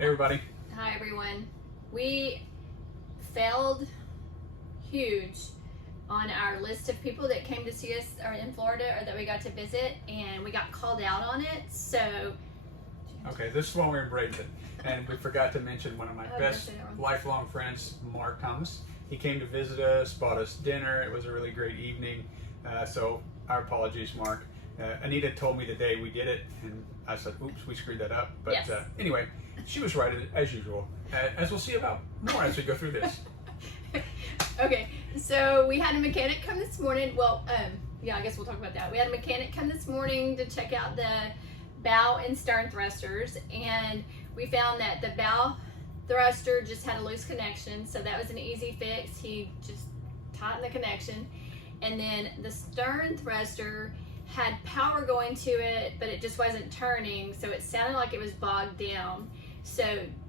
Hey everybody. Hi everyone. We failed huge on our list of people that came to see us or in Florida or that we got to visit, and we got called out on it. So Okay, this is when we were in Bradenton, and we forgot to mention one of my best lifelong friends, Mark Thomas. He came to visit us, bought us dinner. It was a really great evening. So our apologies, Mark. Anita told me the day we did it, and I said, oops, we screwed that up. But yes. Anyway, she was right as usual, as we'll see about more as we go through this. Okay, so we had a mechanic come this morning. Well, yeah, I guess we'll talk about that. We had a mechanic come this morning to check out the bow and stern thrusters, and we found that the bow thruster just had a loose connection, so that was an easy fix. He just tightened the connection, and then the stern thruster had power going to it, but it just wasn't turning, so it sounded like it was bogged down. So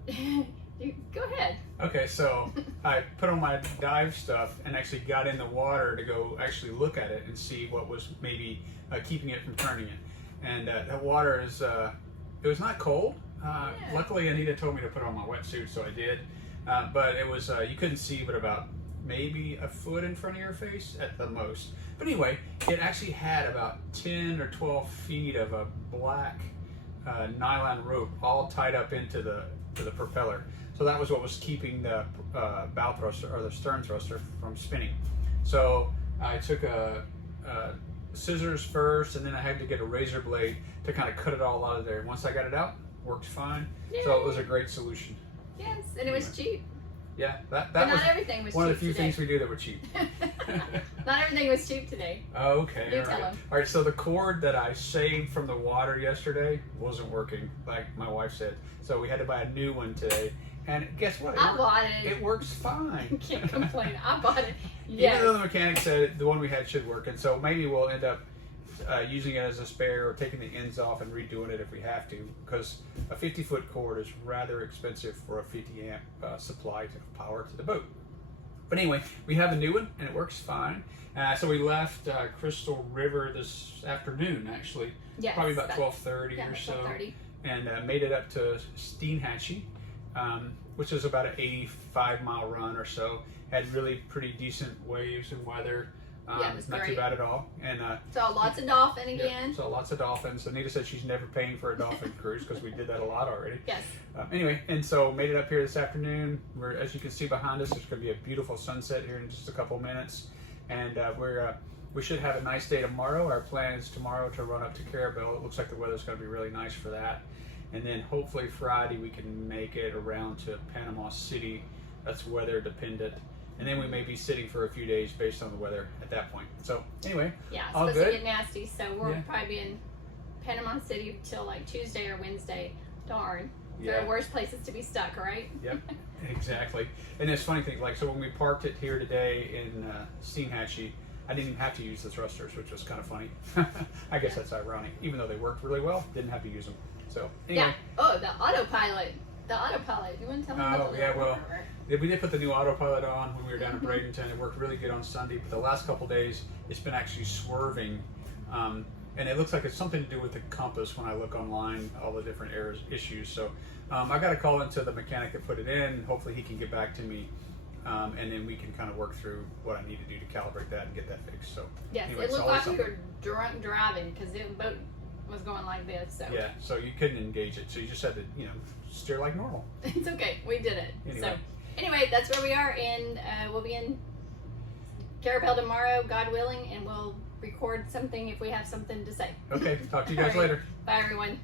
you go ahead. Okay, so I put on my dive stuff and actually got in the water to go actually look at it and see what was maybe keeping it from turning it. And that water is, it was not cold. Luckily Anita told me to put on my wetsuit, so I did. But it was, you couldn't see but about maybe a foot in front of your face at the most. But anyway, it actually had about 10 or 12 feet of a black nylon rope all tied up into the propeller. So that was what was keeping the bow thruster or the stern thruster from spinning. So I took a scissors first, and then I had to get a razor blade to kind of cut it all out of there. Once I got it out, worked fine. Yay. So it was a great solution. Yes, and it was cheap. Yeah, that but was not everything was one cheap of the few today. things we do that were cheap. Not everything was cheap today. Okay, You all tell right. them. All right, so the cord that I saved from the water yesterday wasn't working, like my wife said. So we had to buy a new one today. And guess what? I bought it. It works fine. Can't complain. I bought it. Yes. Even though the mechanic said the one we had should work, and so maybe we'll end up using it as a spare or taking the ends off and redoing it if we have to, because a 50-foot cord is rather expensive for a 50 amp supply of power to the boat. But anyway, we have a new one and it works fine. So we left Crystal River this afternoon, actually, yes, probably about 12:30 yeah, or so, 12:30. And made it up to Steenhatchee, which is about an 85-mile run or so. Had really pretty decent waves and weather. Yeah, it was not great. too bad at all. And saw lots of dolphin again. Yeah, saw lots of dolphins. Anita said she's never paying for a dolphin cruise because we did that a lot already. Yes. Anyway, and so made it up here this afternoon. We're, as you can see behind us, there's going to be a beautiful sunset here in just a couple minutes, and we should have a nice day tomorrow. Our plan is tomorrow to run up to Carabel. It looks like the weather's going to be really nice for that, and then hopefully Friday we can make it around to Panama City. That's weather dependent. And then we may be sitting for a few days based on the weather at that point. So anyway, yeah, it's all supposed good. to get nasty, so we'll probably be in Panama City till like Tuesday or Wednesday. Darn. Yeah. There are worse places to be stuck, right? Yep, exactly. And it's funny thing, like, so when we parked it here today in Steenhatchee, I didn't even have to use the thrusters, which was kind of funny. I guess that's ironic. Even though they worked really well, didn't have to use them. So anyway. Yeah. Oh, the autopilot. The autopilot. You want to tell me about the yeah, well, autopilot? we did put the new autopilot on when we were down in Bradenton. It worked really good on Sunday, but the last couple days it's been actually swerving, and it looks like it's something to do with the compass when I look online, all the different errors, issues. So I got to call into the mechanic that put it in. Hopefully he can get back to me, and then we can kind of work through what I need to do to calibrate that and get that fixed. So yes, anyway, it looked like you were drunk driving because the boat was going like this. So yeah, so you couldn't engage it, so you just had to, steer like normal. It's okay, we did it. Anyway. So anyway, that's where we are, and we'll be in Carabel tomorrow, God willing, and we'll record something if we have something to say. Okay, talk to you guys All right. later. Bye, everyone.